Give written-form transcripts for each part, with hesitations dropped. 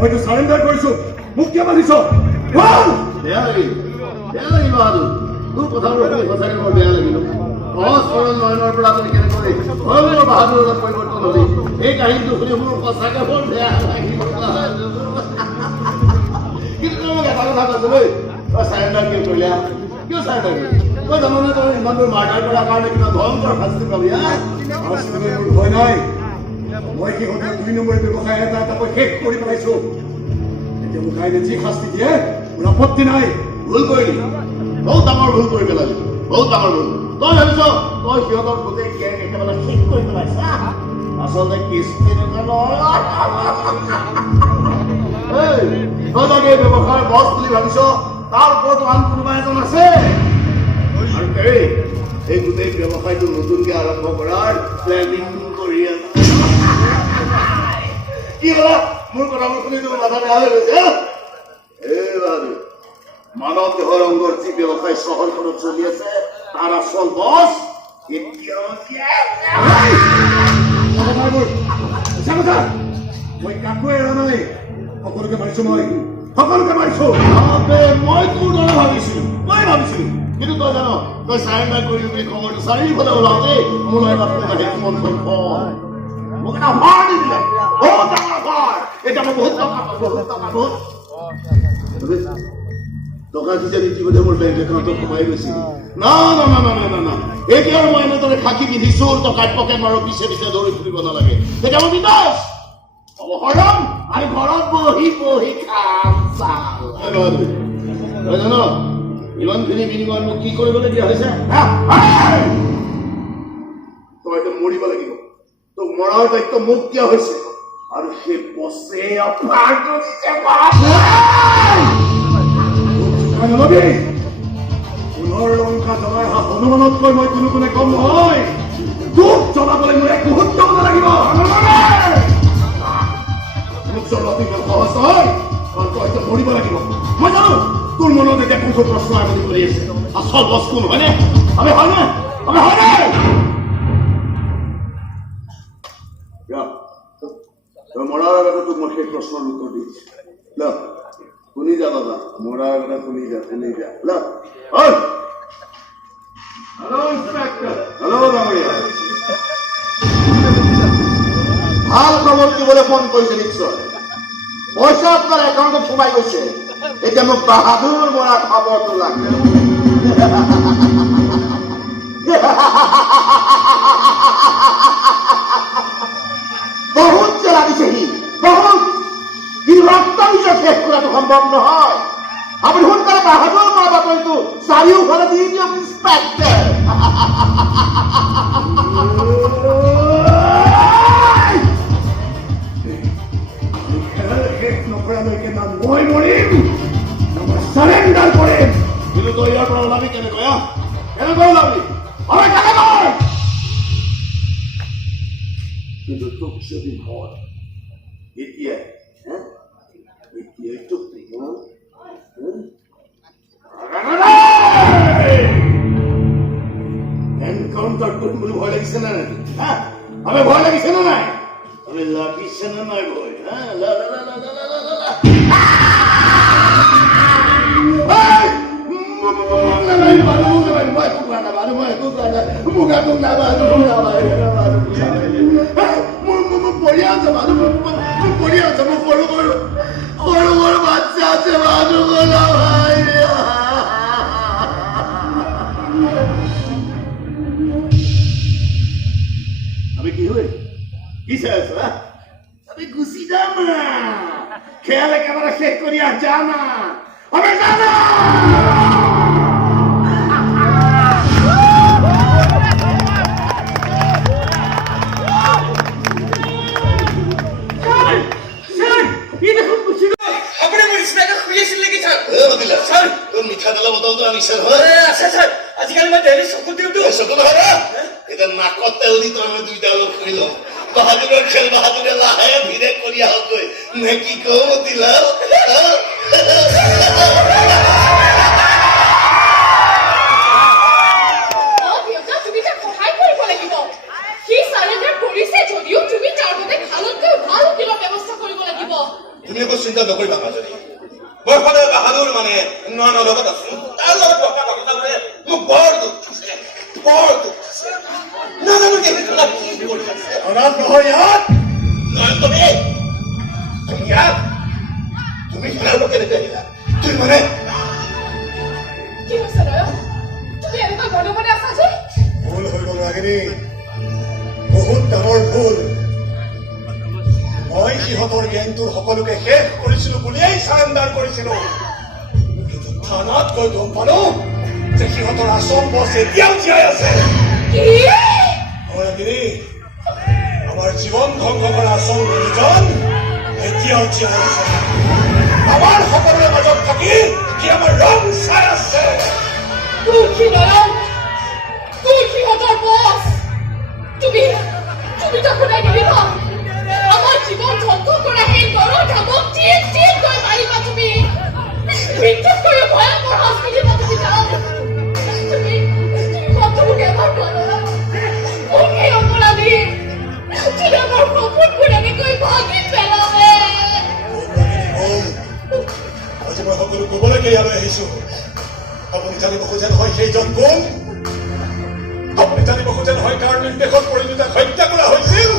মইতো সাৰেন্ডাৰ কৰিছো মোক কিয় মাৰিছ বেয়া লাগিল বাহাদুৰ তোৰ কথাবোৰ শুনি সঁচাকৈ বৰ বেয়া লাগিল সহজ সৰল নয়নৰ পৰা আপুনি কেনেকৈ সৰল বাহাদুৰ লগত পৰিৱৰ্তন হলি এই কাহিনীটো শুনি মোৰ সঁচাকৈ বৰ বেয়া লাগিল কিন্তু মোক এটা কথা কৈছো তই চাৰেণ্ডাৰ কিয় কৰিলে কিয় চাৰেণ্ডাৰ কৰিলি তই জাননে তই ইমানবোৰ মাৰ্ডাৰ কৰাৰ কাৰণে কিবা ভয়ংকৰ শাস্তি পাবি মোৰ ভয় নাই মই কি হতে 2 নম্বৰ ব্যৱসায় এটা শেষ কৰি পেলাইছো এতিয়া মোক আইনে যি শাস্তি দিয়ে মোৰ আপত্তি নাই ভুল কৰিলি বহুত ডাঙৰ ভুল কৰি পেলালি বহুত ডাঙৰ ভুল তই ভাবিছ তই সিহঁতৰ গোটেই গেং একেবাৰে শেষ কৰি পেলাইছা আচলতে কিস্তি তই তাকে ব্যৱসায়ৰ বছ বুলি ভাবিছ তাৰ ওপৰতো আন কোনোবা এজন আছে আৰু এই গোটেই ব্যৱসায়টো নতুনকৈ আৰম্ভ কৰাৰ প্লেনিং কৰি আছে কি হলা মোৰ কথাবোৰ শুনি তোৰ মাথা বেয়া হৈ গৈছে মানৱ দেহৰ অংগৰ যি ব্যৱসায় চহৰখনত চলি আছে তাৰ আচল বছ মই কাকো এৰা নাই সকলোকে মাৰিছো সকলোকে মাৰিছো মই তোৰ দৰে ভাবিছিলো কিন্তু তই জান তই চাৰেণ্ডাৰ কৰিলি বুলি খবৰটো চাৰিওফালে ওলাওঁতে মোৰ মোক এটা ভাৰ দি দিলে বহুত ডাঙৰ ভাৰ এতিয়া মই বহুত টকা যেতিয়া ইতিমধ্যে মোৰ বেংক একাউণ্টত সোমাই গৈছিল না এতিয়া আৰু মই এনেদৰে খাকি পিন্ধি চোৰ টকাত পকেট মাৰো পিছে দৌৰি ফুৰিব নালাগে তেতিয়া মই বিন্দাছ অৱসৰম আমি ঘৰত বহি খাম তই জান ইমানখিনি বিনিময়ত মোক কি কৰিবলগীয়া হৈছে তইতো মৰিব লাগিব তোক মৰাৰ দায়িত্ব মোক দিয়া হৈছে আৰু সেই বছে পুনৰ লংকা জ্বলাই অহা হনুমানতকৈ মই কোনো কোনে কম নহয় তোক জ্বলাবলৈ মোৰ এক মুহূৰ্ত নালাগিব মোক জ্বলোৱাটো ইমান সহজ নহয় কাৰণ তইতো মৰিব লাগিব মই জানো তোৰ মনত এতিয়া কোনটো প্ৰশ্ন আগতে কৰি আছে আচল বছ কোন হয়নে আমি হয়নে তই মৰাৰ আগতে তোক মই সেই প্ৰশ্নৰ উত্তৰ দিছো শুনি যা বাবা মৰাৰ আগতে শুনি যা হেল্ল' ডাঙৰীয়া ভাল খবৰ দিবলৈ ফোন কৰিছে নিশ্চয় পইচা আপোনাৰ একাউণ্টত সোমাই গৈছে এতিয়া মোক বাহাদুৰ মৰা খবৰটো লাগে বহুত যে লাগিছে বহুত কিন্তু ৰক্ত নিজৰ শেষ কৰাটো সম্ভৱ নহয় আপুনি সোনকালে বাহাদুৰ মৰা বাতৰিটো চাৰিওফালে দি দিয়ক ইন্সপেক্টৰ নকৰালৈকে না মই মৰিম মই চাৰেণ্ডাৰ কৰিম কিন্তু তই ইয়াৰ পৰা ওলাবি কেনেকৈ ওলাবি কিন্তু তোক যদি মই এতিয়াই তোক এনকাউণ্টাৰ কৰিম বুলি ভয় লাগিছে নে নাই আমি ভয় লাগিছে নে নাই আমি লাগিছে নে নাই ভয় বাচ্চা আছে আমি কি হই কি চাই আছো আমি গুচি যাম না খেয়াল একেবারে শেষ করিয়া যাও না আমি জানা আজিকালি মই ডেইলি চকু দিওঁতো চকু নহয় এতিয়া নাকত তেল দি তই মই দুইটা অলপ ফুৰি লওঁ বাহাদুৰৰ খেল বাহাদুৰে লাহে ধীৰে কৰি আহকৈ নে কি কওঁ মতিলা তুমি একো চিন্তা নকৰিবা মাজনী মই সদায় বাহাদুৰ মানে নয়নৰ লগত আছো তাৰ লগত কথা ক'লে মোক বৰ দুখ দিছে নাজানো কেনেকুৱা কি কৰি আছে অনাথ নহয় ইয়াত নয়ন তুমি ইয়াত তুমি খেলাব কেনেকৈ আহিলা তুমি মানে কি হৈছে নয়ন তুমি এনেকুৱা মনে মনে আছা যে ভুল হৈ গ'ল ৰাগিনী বহুত ডাঙৰ ভুল মই সিহঁতৰ গেংটোৰ সকলোকে শেষ কৰিছিলো বুলিয়েই চাৰেণ্ডাৰ কৰিছিলো কিন্তু থানাত গৈ গম পালো যে সিহঁতৰ আচল বছ এতিয়াও জীয়াই আছে কি ৰাগিনী আমাৰ জীৱন ধ্বংস কৰা আচল গুৰুজন এতিয়াও জীয়াই আছে আমাৰ সকলোৰে মাজত থাকি সি আমাৰ ৰং চাই আছে কি নয়ন তুই সিহঁতৰ বছ তুমি তো শুনাই দিবি ন আমার জীবন ধ্বংস করা সেই নরধামক ঠিক ঠিক করে মারিবা তুমি মৃত্যু করে ভয়ঙ্কর শাস্তি দিবা তুমি যাও তুমি মাতৃকে এবার করো ওকে অপরাধী তুমি আমার প্রপুর ঘুরাকে কই ভাগি পেলাবে আজি মই সকলো কবলৈকে ইয়ালৈ আহিছো আপুনি জানিব খোজে নহয় সেইজন কোন আপুনি জানিব খোজে নহয় কাৰ নিৰ্দেশত পৰিণীতাক হত্যা কৰা হৈছিল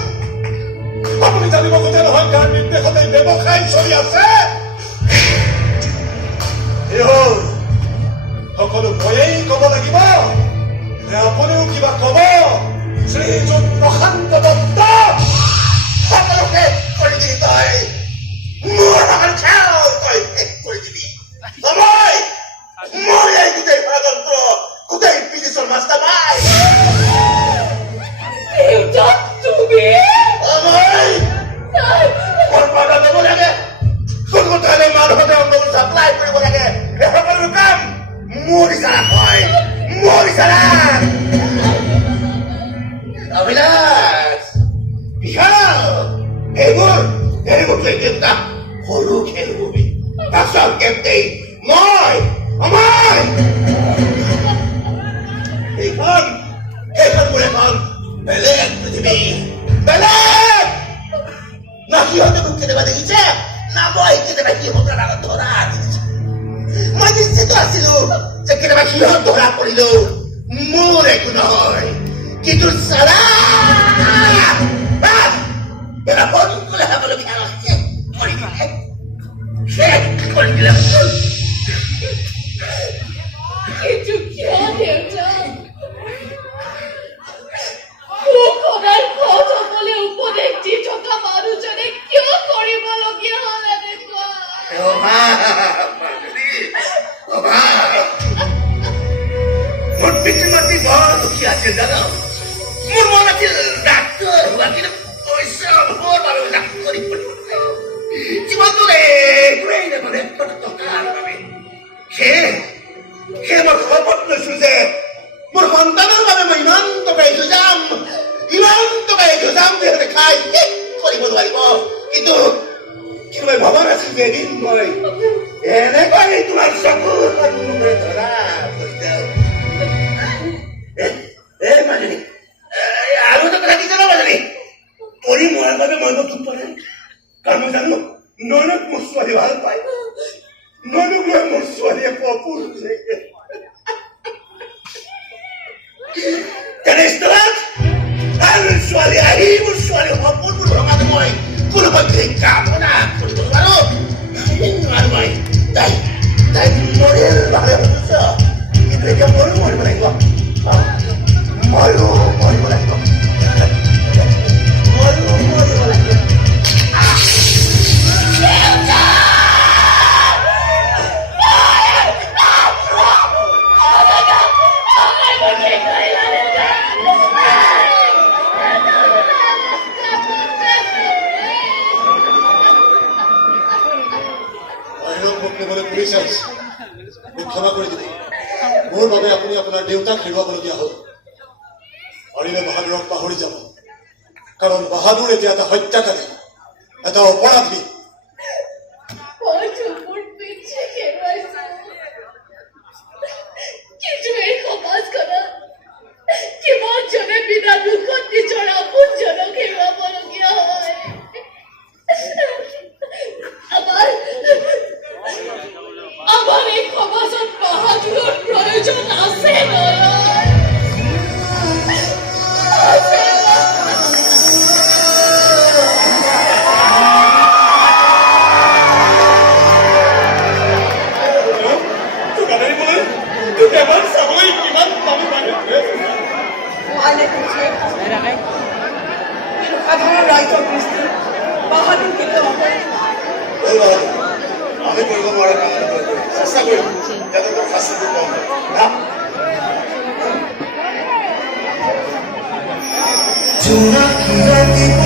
আপুনি জানিব খোজে নহয় কাৰ নিৰ্দেশতে ব্যৱসায় চলি আছে এই হ'ল সকলো ময়েই কব লাগিব নে আপুনিও কিবা কব শ্ৰীযুত প্ৰশান্ত দত্ত সকলো শেষ কৰি দিবি তই মোৰ আমাৰ খেল তই শেষ কৰি দিবি মই এই গোটেই ষড়যন্ত্ৰ গোটেই বিদেশৰ মাষ্টাৰ মাই তুমি মোৰ পাতা দেব লাগে কোনোঠাইলৈ মানুহতে অংগবোৰ চাপ্লাই কৰিব লাগে এই সকলো কাম মোৰ ইচাৰা হয় মোৰ ইচাৰা অভিলাষ বিশাল এইবোৰ দেউতা সৰু খেলুৱৈ আচল কেপ্টেইন মই এইখন মোৰ এখন বেলেগ পৃথিৱী বেলেগ না সিহঁতে মোক কেতিয়াবা দেখিছে না মই কেতিয়াবা সিহঁতৰ আগত ধৰা দিছো মই নিশ্চিত আছিলো যে কেতিয়াবা সিহঁত ধৰা পৰিলেও মোৰ একো নহয় কিন্তু চাৰা সকলোৱে হ'বলগীয়া শেষ কৰি দিলে কিন্তু কিয় দেউতা মুখৰ কথা বলে উপদেশ দি থকা মানুহজনে কিয় কৰিবলগীয়া হ'ল এনেকুৱা মোৰ পিতৃ মাতৃ বৰ দুখী আছিল জানো মোৰ মন আছিল ডাক্তৰ হোৱা কিন্তু পইচা মোৰ বাৰু ডাক্তৰী জীৱনটোৰে একোৱেই নাপালে টকাৰ বাবে সেয়ে মই শপত লৈছো যে মোৰ সন্তানৰ বাবে মই ইমান টকা যুঁজাম যিহেতু খাই শেষ কৰিব নোৱাৰিব কিন্তু মই ভবা নাছিল যে এদিন মই এনেকৈ তোমাৰ চকুৰ সন্মুখে ধৰা মাজনী আৰু এটা কথা কি জানো মাজনী পৰি মৰাৰ বাবে মই নতুন পৰে কাৰণ মই জানো নয়নক মোৰ ছোৱালী ভাল পায় নয়নক লৈ মোৰ ছোৱালীয়ে পপুৰ তেনেস্থলত ছোৱালী আহি মোৰ ছোৱালী সপোনবোৰ ভঙাটো মই কোনোপধ্যে কামনা কৰিব নোৱাৰো মই তাই মৰিল ভালে ভাবিছ কিন্তু এতিয়া ময়ো মৰিব লাগিব ময়ো মৰিব লাগিব ক্ষমা কৰি দিব মোৰ বাবে আপুনি আপোনাৰ দেউতাক হেৰুৱাবলগীয়া হ'ল পাৰিলে বাহাদুৰক পাহৰি যাব কাৰণ বাহাদুৰ এতিয়া এটা হত্যাকাৰী এটা অপৰাধী কিন্তু এই সমাজখনত কিমান জনে বিনা দুখত নিজৰ আপোনজনক হেৰুৱাবলগীয়া হয় ডাক্তৰ কৃষ্ণ বাহাদুৰ কেতিয়াও নকৰে আমি কৰিব নোৱাৰা কাম চেষ্টা কৰিম যাতে তোৰ শাস্তিটো কম না চুৰা